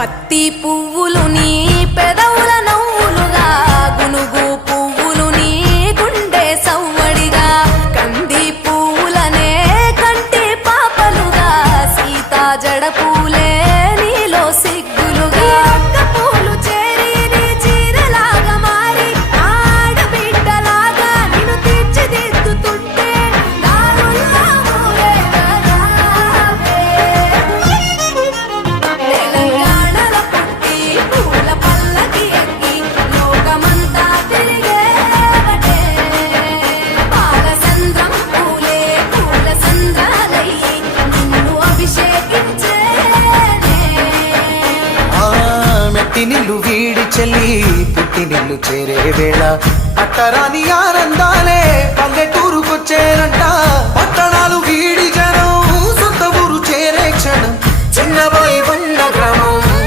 పత్తి పువ్వులు నీ పెదవుల నవ్వులుగా గునుగు పువ్వులు నీ గుండె సవ్వడిగా కంది పువ్వులనే కంటి పాపలుగా సీతా జడ పూలే నీలో సిగ్గులుగా ఒక్క పూలు చేరి నీ చీరలాగా మారి ఆడబిడ్డలాగా నిన్ను తీర్చిదిద్దుతుంటే దారుల్లా ఊరేగావే. తెలంగాణలో పుట్టి పూల పల్లకి ఎక్కి లోకమంతా తిరిగేవటే. పాలసంద్రం పూలే పూల సంద్రాలయ్యి నిన్ను అభిషేకించేనే. మెట్టి నిల్లు వీడి చెల్లి పుట్టి నిల్లు చేరే వేళ పట్టరాని ఆనందాలే పల్లెటూరుకొచ్చేనంట. పట్టణాలు